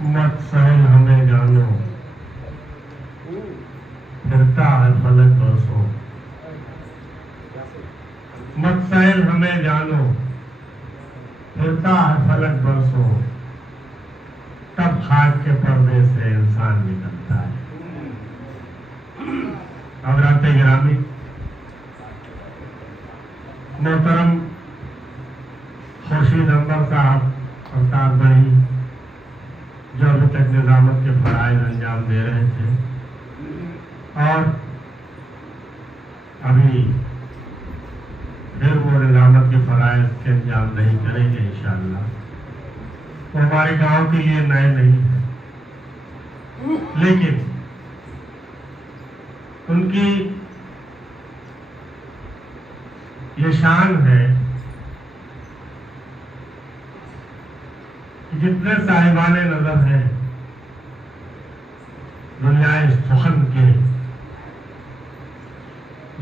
मत सहल हमें जानो, फिरता है फलक बरसों। मत सहल हमें जानो, फिरता है फलक बरसों। तब खाक के पर्दे से इंसान निकलता है। अब राते गिरामी मोहतरम खुर्शीद अंबर साहब अवतार बनी, जो अभी तक निजामत के फराइज अंजाम दे रहे थे और अभी फिर वो निजामत के फराइज के अंजाम नहीं करेंगे इंशाअल्लाह। वो हमारे गांव के लिए नए नहीं है, लेकिन उनकी ये शान है कि जितने साहिबाने नजर हैं दुनिया सुखन के,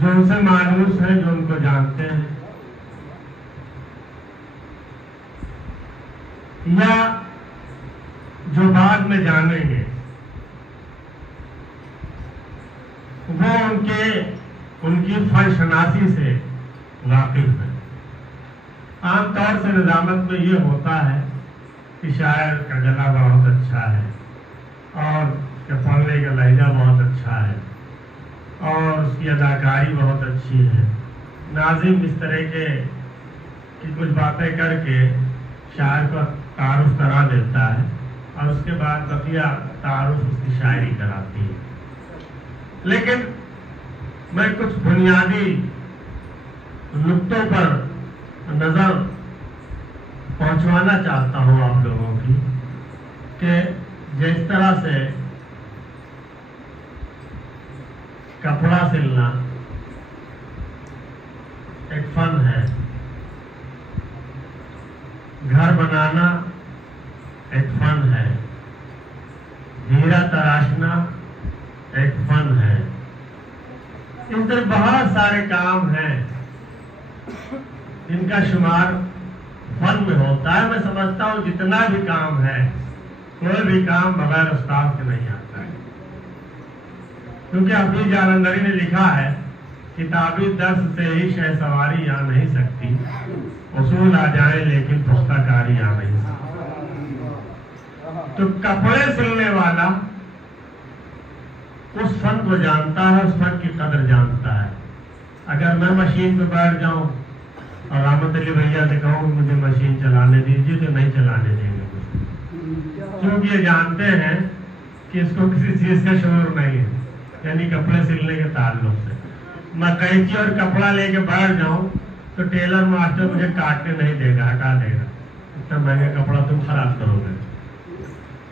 जो उनसे मानूस हैं, जो उनको जानते हैं, या जो बाद में जानेंगे, वो उनकी फनशनासी से वाकिफ है। आमतौर से निजामत में ये होता है कि शायर का गला बहुत अच्छा है और उसके पढ़ने का लहजा बहुत अच्छा है और उसकी अदाकारी बहुत अच्छी है। नाज़िम इस तरह के कि कुछ बातें करके शायर को तारुफ करा देता है और उसके बाद बकिया तारुफ उसकी शायरी कराती है। लेकिन मैं कुछ बुनियादी नुक्तों पर नजर पहुंचवाना चाहता हूं आप लोगों की कि जिस तरह से कपड़ा सिलना एक फन है, घर बनाना एक फन है, हीरा तराशना एक फन है। इस तरह बहुत सारे काम हैं जिनका शुमार फन में होता है। मैं समझता हूं जितना भी काम है, कोई भी काम बगैर उस्ताद के नहीं आता है, क्योंकि हफीज जालंधरी ने लिखा है किताबी दर्स से ही शहसवारी आ नहीं सकती, उसूल आ जाए लेकिन पुख्ताकारी आ नहीं सकती। तो कपड़े सिलने वाला उस फन को जानता है, उस फन की कदर जानता है। अगर मैं मशीन पे बैठ जाऊं और रहमत अली भैया से कहूं मुझे मशीन चलाने दीजिए, तो नहीं चलाने देंगे मुझे, क्योंकि ये जानते हैं कि इसको किसी चीज का शोर नहीं है, यानी कपड़े सिलने के ताल्लुक से। मैं कैंची और कपड़ा लेके बैठ जाऊं तो टेलर मास्टर मुझे काटने नहीं देगा, हटा देगा, इतना महंगा कपड़ा तुम खराब करोगे।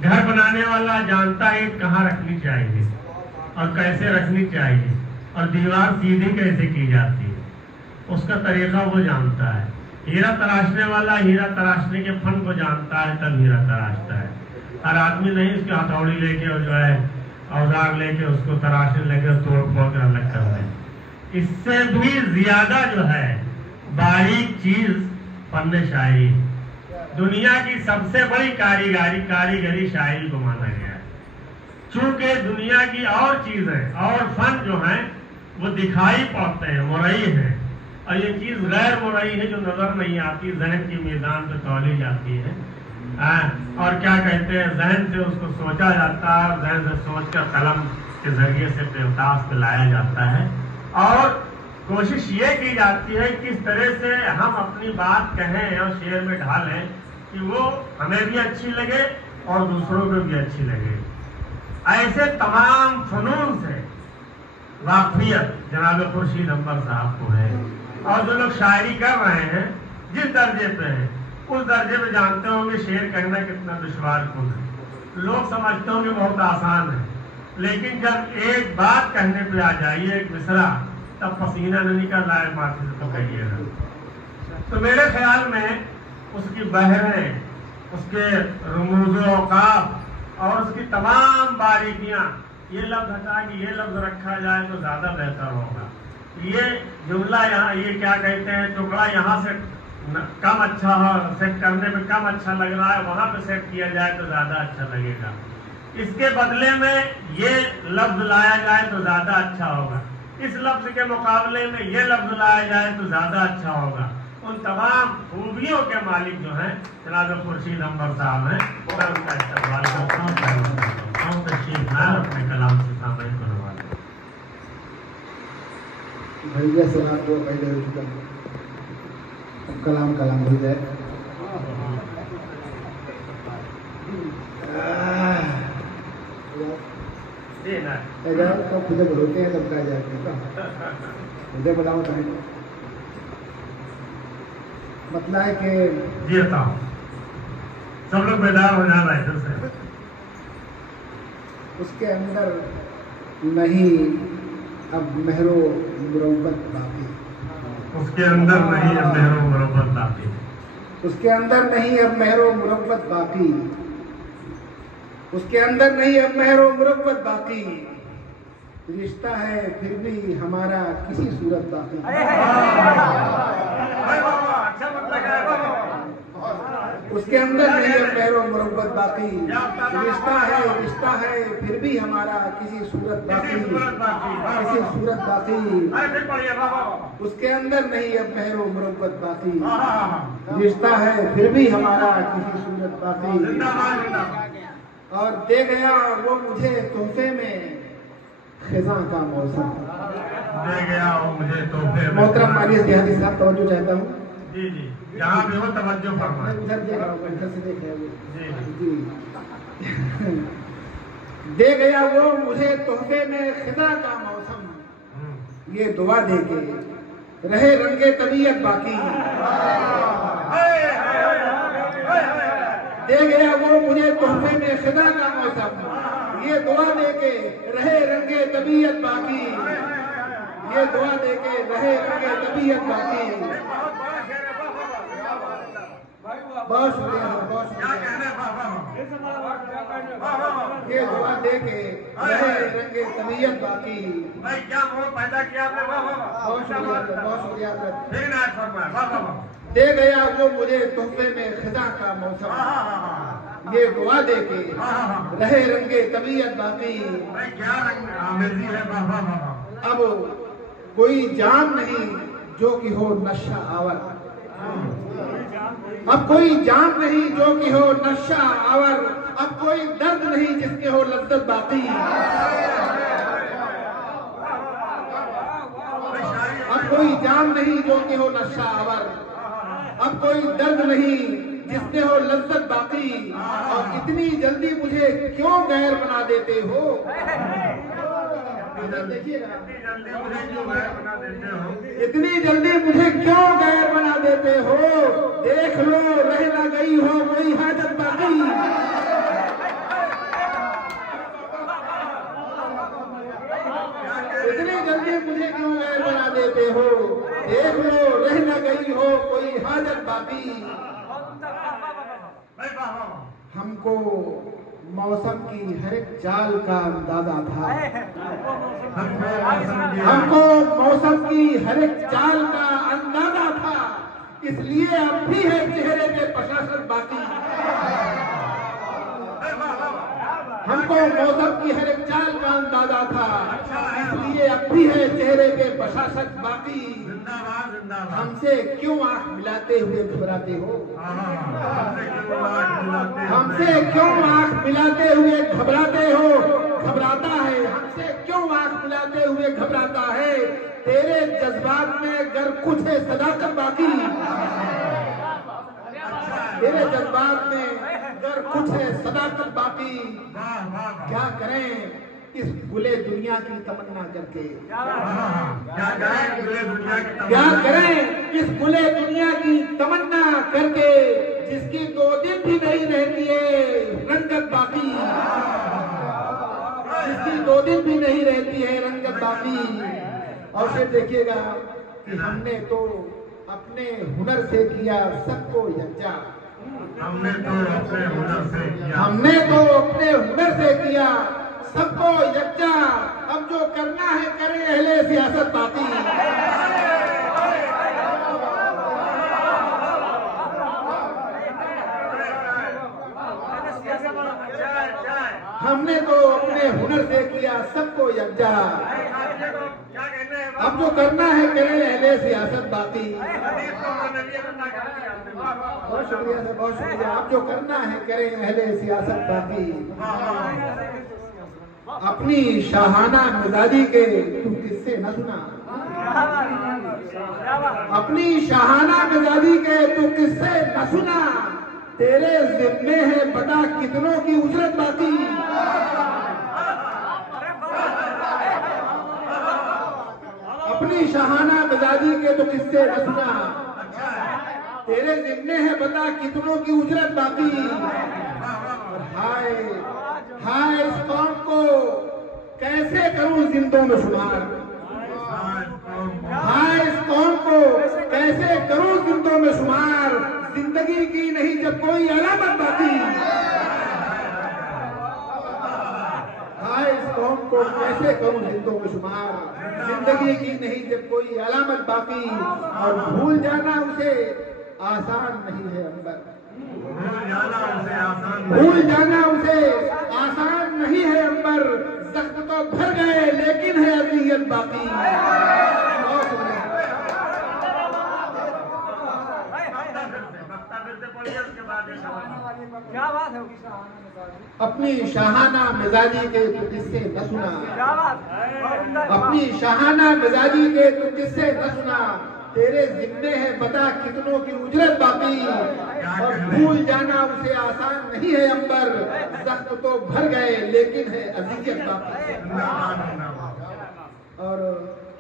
घर बनाने वाला जानता है कहाँ रखनी चाहिए और कैसे रखनी चाहिए और दीवार सीधी कैसे की जाती है, उसका तरीका वो जानता है। हीरा तराशने वाला हीरा तराशने के फन को जानता है, तब हीरा तराशता है। हर आदमी नहीं उसकी हथौड़ी लेके और जो है औजार लेके उसको तराशने लगे, तोड़ फोड़ कर अलग कर रहे। इससे भी ज्यादा जो है बारीक चीज फन शायरी, दुनिया की सबसे बड़ी कारीगरी शायरी को माना गया है। चूंकि दुनिया की और चीजें और फन जो हैं वो दिखाई पड़ते हैं, मुरई है, और ये चीज गैर मुरई है जो नजर नहीं आती, जहन की मैदान पे तौली जाती है। और क्या कहते हैं, जहन से उसको सोचा जाता है, जहन से सोच कर कलम के जरिए से पेवतास पे लाया जाता है और कोशिश ये की जाती है किस तरह से हम अपनी बात कहें और शेर में ढालें कि वो हमें भी अच्छी लगे और दूसरों को भी अच्छी लगे। ऐसे तमाम फनून से वाकफियत जनाब खुर्शीद अंबर साहब को है, और जो लोग शायरी कर रहे हैं जिस दर्जे पे हैं उस दर्जे में जानते होंगे शेर कहना कितना दुश्वार कुन है। लोग समझते होंगे बहुत आसान है, लेकिन जब एक बात कहने पे आ जाइए, एक मिसरा, तब पसीना न निकल रहा है माथे से तो कहिएगा। तो मेरे ख्याल में उसकी बहरें, उसके रमूज़ औक़ाफ़ और उसकी तमाम बारीकियां, ये लफ्ज हटा कि ये लफ्ज रखा जाए तो ज्यादा बेहतर होगा। ये जुमला यहाँ, ये क्या कहते हैं, टुकड़ा यहाँ से कम अच्छा हो, सेट करने में कम अच्छा लग रहा है, वहां पे सेट किया जाए तो ज्यादा अच्छा लगेगा। इसके बदले में ये लफ्ज लाया जाए तो ज्यादा अच्छा होगा, इस लफ्ज के मुकाबले में ये लफ्ज लाया जाए तो ज्यादा अच्छा होगा। उन तमाम खूबियों के मालिक जो हैं जनाब खुर्शीद अंबर साहब हैं, मैं उनका इस्तेमाल करता हूँ। तशरीफ मैं अपने कलाम से शामिल करने वाला भैया से आपको पहले हो चुका, कलाम हो जाए। तो खुद होते हैं तब कहा जाए मुझे बताओ टाइम मतलब है कि जी बताओ, सब लोग बेदार हो जाना है से। उसके अंदर नहीं अब मेहरो मुरब्बत बाकी, उसके अंदर नहीं अब मेहरो मुरब्बत बाकी, उसके अंदर नहीं अब मेहरो मुरब्बत बाकी, उसके अंदर नहीं अब मेहरो मुरब्बत बाकी, रिश्ता है फिर भी हमारा किसी सूरत बाकी। उसके अंदर नहीं अब मेहरो मुरब्बत बाकी, रिश्ता है फिर भी हमारा किसी सूरत बाकी, किसी सूरत बाकी। उसके अंदर नहीं अब मेहरो मुरब्बत बाकी, रिश्ता है फिर भी हमारा किसी सूरत बाकी। और दे गया वो मुझे तोहफे में खिज़ां का मौसम, दे गया वो मुझे तोहफे में। मोहतरम मालिक देहाती साहब तवज्जो चाहता हूँ। जी जी, जहाँ भी हो तवज्जो फरमाएं। इधर देख रहा हूँ, इधर से देख रहे हो जी। दे गया वो मुझे तोहफे में खिज़ां का मौसम, ये दुआ दे के रहे रंगे तबीयत बाकी। दे गया वो मुझे तोहफे में खिज़ां का मौसम, ये दुआ दे के रहे रंगे तबीयत बाकी, ये दुआ दे के रहे रंगे तबीयत बाकी। बहुत शुक्रिया, बहुत शुक्रिया। ये दुआ दे के रहे रंगे तबीयत बाकी। भाई क्या मोह पैदा किया आपने, बहुत शुक्रिया, बहुत शुक्रिया। दे दे गया वो मुझे तोहफे में खिज़ां का मौसम, ये दुआ दे के रहे रंगे तबीयत बाकी। क्या आमेज़ी है। अब कोई जान नहीं जो कि हो नशा आवर, अब कोई जान नहीं जो कि हो नशा आवर, अब कोई दर्द नहीं जिसके हो लज्जत बाकी। अब कोई जान नहीं जो कि हो नशा आवर, अब कोई दर्द नहीं जिसके हो लज्जत बाकी। और इतनी जल्दी मुझे क्यों गैर बना देते हो, देखिएगा, इतनी जल्दी मुझे क्यों गैर बना देते हो, देख लो रह ना गई हो कोई हाजत बाकी। इतनी जल्दी मुझे क्यों गैर बना देते हो, देख लो रह ना गई हो कोई हाजत बाकी। हमको मौसम की हर एक चाल का अंदाजा था, हमको मौसम की हर एक चाल का अंदाजा था, इसलिए अब भी है चेहरे पे प्रशासन बाकी। हमको मौसम की हर एक चाल का अंदाजा था, इसलिए अब भी है चेहरे पे प्रशासन बाकी। हमसे क्यों आंख मिलाते हुए घबराते हो, हमसे क्यों आंख मिलाते हुए घबराते हो, घबराता है हमसे क्यों आंख मिलाते हुए घबराता है, तेरे जज्बात में गर कुछ है सदाकत बाकी। तेरे जज्बात में गर कुछ है सदाकत बाकी। क्या करें इस बुले दुनिया की तमन्ना करके, क्या करें इस बुले दुनिया की तमन्ना करके, जिसकी 2 दिन भी नहीं रहती है रंगत बाकी, जिसकी 2 दिन भी नहीं रहती है रंगत बाकी। और फिर देखिएगा कि हमने तो अपने हुनर से किया सबको यज्ञा, हमने तो अपने हुनर से किया, हमने तो अपने हुनर से किया सबको यज्ञा। अब जो करना है करे अहले सियासत बाकी। हमने तो अपने हुनर से किया सबको यकजा। अब जो करना है करे अहले सियासत बाकी। बहुत शुक्रिया सर, बहुत शुक्रिया। अब जो करना है करे अहले सियासत बाकी। अपनी शाहाना मिजाजी के तू किससे न सुना, अपनी शाहाना मिजाजी के तू किससे न सुना, तेरे जिम्मे है बता कितनों की उजरत बाकी। अपनी शाहाना मिजाजी के तो किससे न सुना, तेरे जिम्मे है बता कितनों की उजरत बाकी। हाय हाय इस कौम को कैसे करूं जिंदों में शुमार, हाय इस कौम को कैसे करूं जिंदों में शुमार, जिंदगी की नहीं जब कोई अलामत बाकी। हाय इस कौम को कैसे करूं जिंदों में शुमार, जिंदगी की नहीं जब कोई अलामत बाकी। और भूल जाना उसे आसान नहीं है अंबर, भूल जाना उसे आसान नहीं है अंबर, जख्म तो भर गए लेकिन है अज़ियत बाकी। क्या बात है? अपनी शाहाना मिजाजी के तू किससे न सुना, अपनी शाहाना मिजाजी के तू किससे न सुना, तेरे जिम्मे है बता कितनों की उजरत बाकी। और भूल जाना उसे आसान नहीं है अंबर, जख्म तो भर गए लेकिन है अज़ियत बाकी। और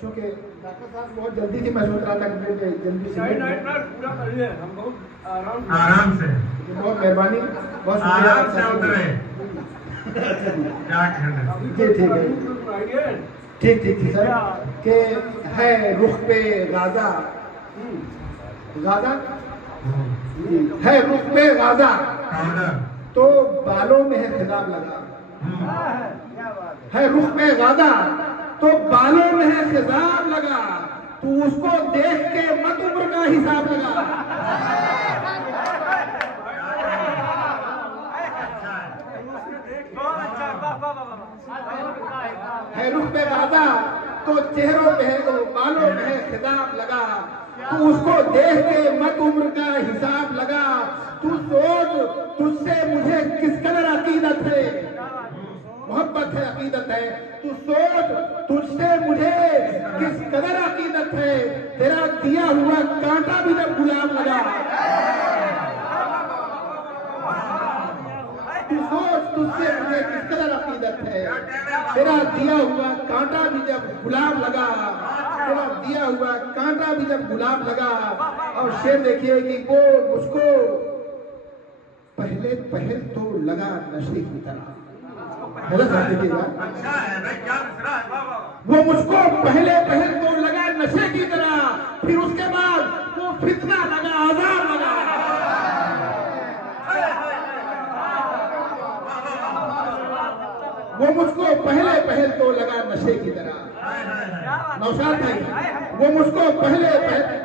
चूंकि डॉक्टर साहब बहुत जल्दी थी, मैं सोच रहा था कि जल्दी से पूरा करिए, हम बहुत आराम से, बहुत मेहरबानी, बहुत आराम से शुक्रिया। उतरे। क्या कहना जी ठीक है, ठीक ठीक ठीक सर। के है रुख पे गाजा, गाजा है रुख पे गाजा, तो बालों में है खिताब लगा। है रुख पे गाजा तो बालों में है खिताब लगा, तू उसको देख के मत उम्र का हिसाब लगा। है रुख पे गाजा तो चेहरों पे है, बालों में है खिताब लगा, तू उसको देख के मत उम्र का हिसाब लगा। तू सोच तुझसे मुझे किस कदर अकीदत है, मोहब्बत है अकीदत है। तू सोच तुझसे मुझे किस कदर अकीदत है, तेरा दिया हुआ कांटा भी जब गुलाब लगा। तू सोच तुझसे मुझे किस कदर अकीदत है, तेरा दिया हुआ कांटा भी जब गुलाब लगा, तेरा दिया हुआ कांटा भी जब गुलाब लगा। और शेर देखिए कि वो मुझको पहले पहल तो लगा नशे की तरह। अच्छा है भाई, क्या दूसरा है? वो मुझको पहले पहल तो लगा नशे की तरह, फिर उसके बाद वो फितना लगा, आजाद लगा। वो मुझको पहले पहल तो लगा नशे की तरह। नौशाद भाई, वो मुझको पहले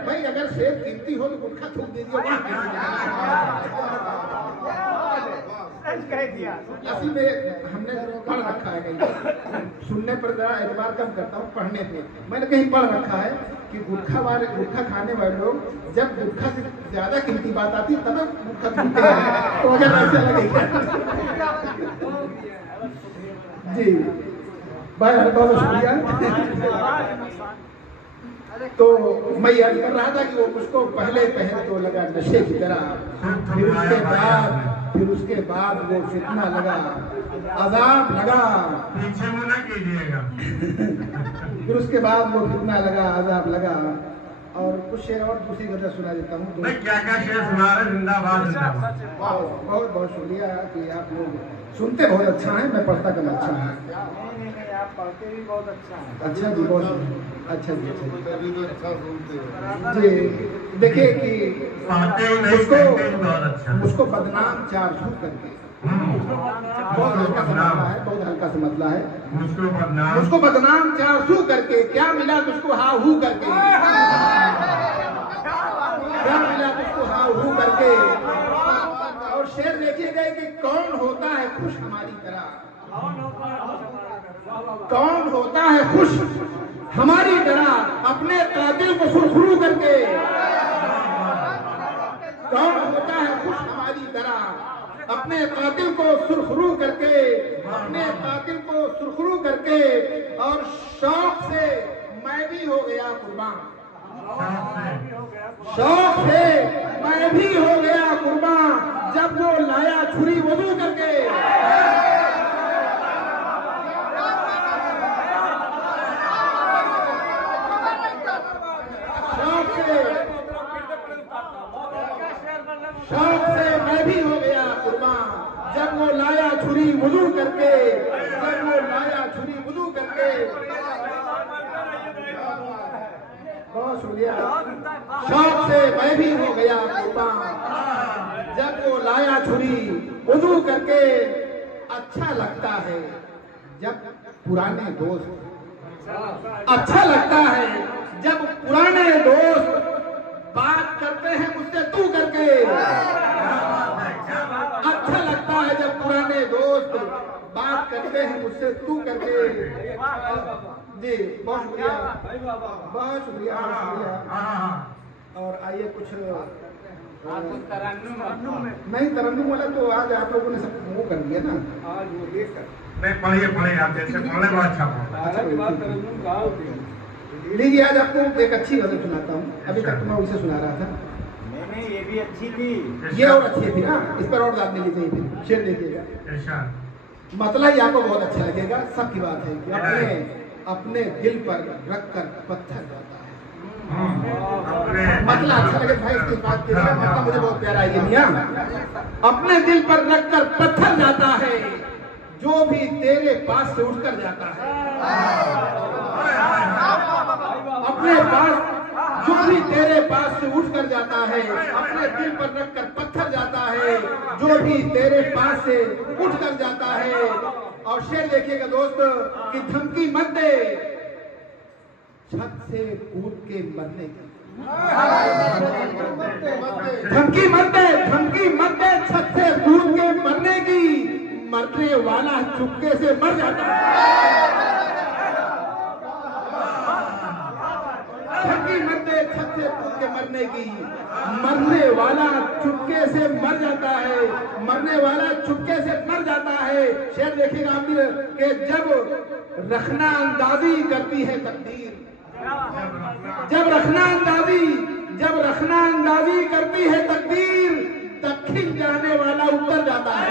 भाई अगर सेब कीमती हो तो गुटखा थूक दीजिए। असल में हमने पढ़ रखा है, कहीं सुनने पर जरा एतबार कम करता हूँ, पढ़ने पे मैंने कहीं पढ़ रखा है कि गुटखा खाने वाले लोग जब गुटखा से ज्यादा कीमती बात आती है तब गुटखा थूकते हैं। तो अगर ऐसा लगेगा जी भाई, बहुत शुक्रिया। तो मैं याद कर रहा था कि वो मुझको पहले पहल तो लगा नशे की तरह, फिर उसके बाद वो फितना लगा, अजाब लगा। पीछे मुँह न कीजिएगा। फिर उसके बाद वो फितना लगा, अजाब लगा। और कुछ शेर और दूसरी गजल सुना देता हूँ। क्या क्या शेर सुना रहे? जिंदाबाद जिंदाबाद। बहुत बहुत शुक्रिया कि आप लोग सुनते बहुत अच्छा है, मैं पढ़ता कम अच्छा है। आप पढ़ते भी बहुत अच्छा है। अच्छा जी, बहुत अच्छा जी, जी। देखिए कि मुझको बदनाम 400 करके, बहुत हल्का सा मतला है, बहुत हल्का सा मतला है। मुझको बदनाम 400 करके क्या मिला तुझको हाउ हू करके, क्या मिला तुझको हाउ हू करके। और शेर देखिए गए कि कौन होता है खुश हमारी तरह? कौन होता है खुश हमारी तरह अपने कातिल को सुरखरू करके? कौन होता है खुश हमारी तरह अपने कातिल को सुरखरू करके? अपने कातिल को सुरखरू करके और शौक से मैं भी हो गया कुर्बान। शौक से मैं भी हो गया कुर्बान जब वो लाया छुरी वजू करके। शौक से मैं भी हो गया कुर्बान जब वो लाया छुरी वजू करके। जब वो लाया छुरी वजू करके। बहुत शुक्रिया। शौक से मैं भी हो गया कुर्बान जब वो लाया छुरी वजू करके। अच्छा लगता है जब पुराने दोस्त, अच्छा लगता है जब पुराने दोस्त बात करते हैं मुझसे तू करके। अच्छा लगता है जब पुराने दोस्त बात करते हैं मुझसे तू करके। जी बहुत शुक्रिया, बहुत शुक्रिया, बहुत शुक्रिया। और आइए कुछ नहीं, तरन्नुम वाला तो आज आप लोगों ने सब वो कर दिया ना। आज वो लेकर नहीं, पढ़िए आप जैसे पढ़ने बहुत अच्छा लीजिए, आज आपको एक अच्छी गजल सुनाता हूँ। अभी तक मैं उसे सुना रहा था। नहीं, ये भी अच्छी थी, ये और अच्छी थी ना। इस पर और दाद नहीं चाहिए। शेर देखिएगा, मतलब ही आपको बहुत अच्छा लगेगा। सबकी बात है कि अपने दिल पर रखकर पत्थर जाता है। मतलब अच्छा लगे भाई, इसकी बात कीजिएगा। मतलब मुझे बहुत प्यारा है ये मियां। अपने दिल पर रखकर पत्थर जाता है जो भी तेरे पास से उठकर जाता है। अपने पास जो भी तेरे पास से उठकर जाता है, अपने दिल पर रखकर पत्थर जाता है जो भी तेरे पास से उठकर जाता है। और शेर देखिएगा दोस्त कि धमकी मत दे छत से कूद के मरने की। धमकी मत दे छत से कूद के मरने की। मरने वाला चुपके से मर जाता है। धमकी मत दे छत से कूद के मरने की। मरने वाला चुपके से मर जाता है। मरने वाला चुपके से मर जाता है। शेर देखिएगा आमिर के जब रखना अंदाजी करती है तकदीर। जब रखना अंदाजी करती है तकदीर, दक्षिण जाने वाला उत्तर जाता है।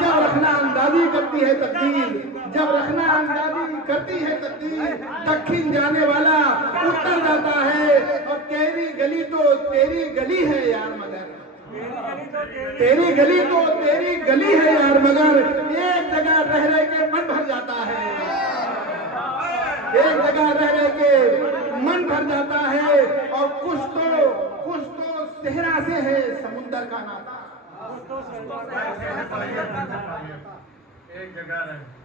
जब रखना अंदाजी करती है तकदीर, जब रखना अंदाजी करती है तकदीर, दक्षिण जाने वाला उत्तर जाता है। और तेरी गली तो तेरी गली है यार मगर, तेरी गली तो तेरी गली है यार मगर, एक जगह रह रह के मन भर जाता है। एक जगह रह रह के मन भर जाता है। और कुछ तो सेहरा से है समुंदर का नाता। एक जगह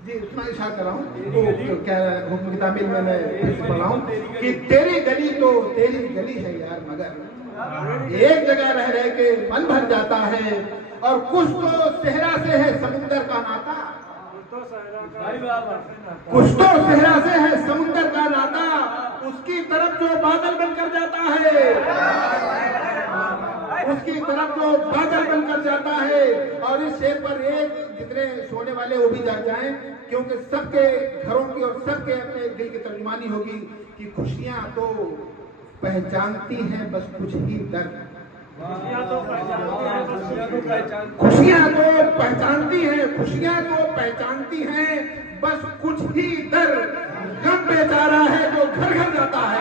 जी उतना इशारा कर रहा हूँ। तो क्या हुक्म की तामील में मैं पढ़ रहा हूँ कि तेरी गली तो तेरी गली है यार मगर, एक जगह रह रह के मन भर जाता है। और कुछ तो सेहरा से है समुंदर का नाता। कुछ तो सेहरा से है समुंदर का नाता। उसकी तरफ जो बादल बनकर जाता है, उसकी तरफ जो बादल बनकर जाता है। और इस शेर पर एक जितने सोने वाले वो भी जाग जाएं, क्योंकि सबके घरों की और सबके अपने दिल की तर्जुमानी होगी कि खुशियां तो पहचानती हैं बस कुछ ही दर्द। खुशियां तो पहचानती हैं बस कुछ ही दर्द। गम बेचारा है जो घर घर जाता है।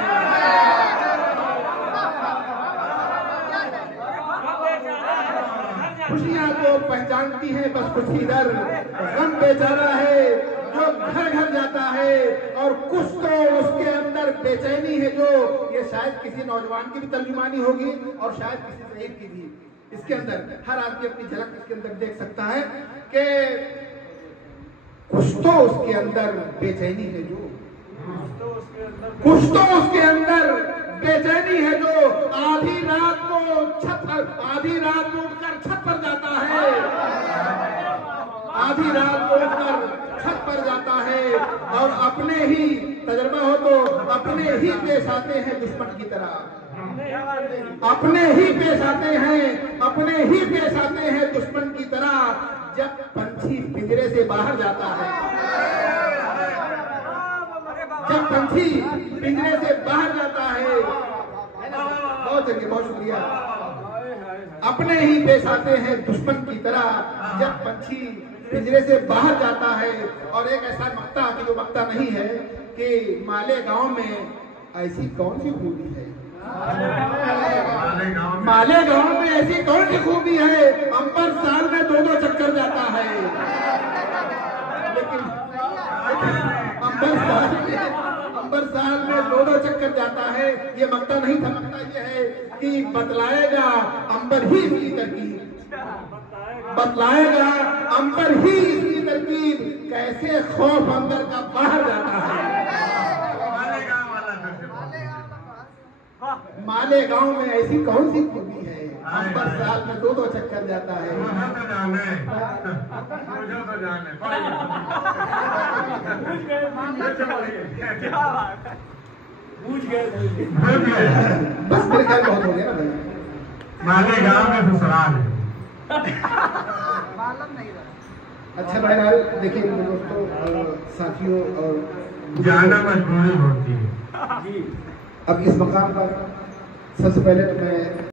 खुशियां तो पहचानती हैं बस कुछ ही दर्द। गम बेचारा है जो घर घर जाता है। और कुछ तो उसके अंदर बेचैनी है जो, ये शायद किसी नौजवान की भी तर्जुमानी होगी और शायद किसी शहीद की भी। इसके अंदर हर आदमी अपनी झलक इसके अंदर देख सकता है कि कुछ तो उसके अंदर बेचैनी है जो, कुछ तो उसके अंदर बेचैनी है जो आधी रात को उठकर छत पर जाता है, आधी रात को उठकर छत पर जाता है और अपने ही तजुर्बा हो तो अपने ही पेश आते हैं दुश्मन की तरह, अपने ही पेश आते हैं दुश्मन की तरह। जब पंछी पिंजरे से बाहर जाता है, जब पंछी पिंजरे से बाहर जाता है, बहुत शुक्रिया, अपने ही पेश आते हैं दुश्मन की तरह जब पंछी पिंजरे से बाहर जाता है। और एक ऐसा मक्ता कि जो मक्ता नहीं है कि मालेगांव में ऐसी कौन सी खूबी है, मालेगांव में ऐसी कौन सी खूबी है, अंबर साल में 2-2 चक्कर जाता है, लेकिन अंबर साल में 2-2 चक्कर जाता है। ये मक्ता नहीं था, मक्ता ये है कि बतलाएगा अंबर ही इसकी तरकीब, बतलाएगा अंबर ही इसकी तरकीब, कैसे खौफ अंदर का बाहर जाता है। मालेगांव में ऐसी कौन सी खूबी है, अंबर साल में 2-2 चक्कर जाता है। बस मेरे ख्याल बहुत हो गया ना भाई, मालेगांव में ससुराल है। अच्छा बहरहाल देखिए दोस्तों, साथियों, और जाना मजबूरी होती है। अब इस मकाम पर सबसे पहले तो मैं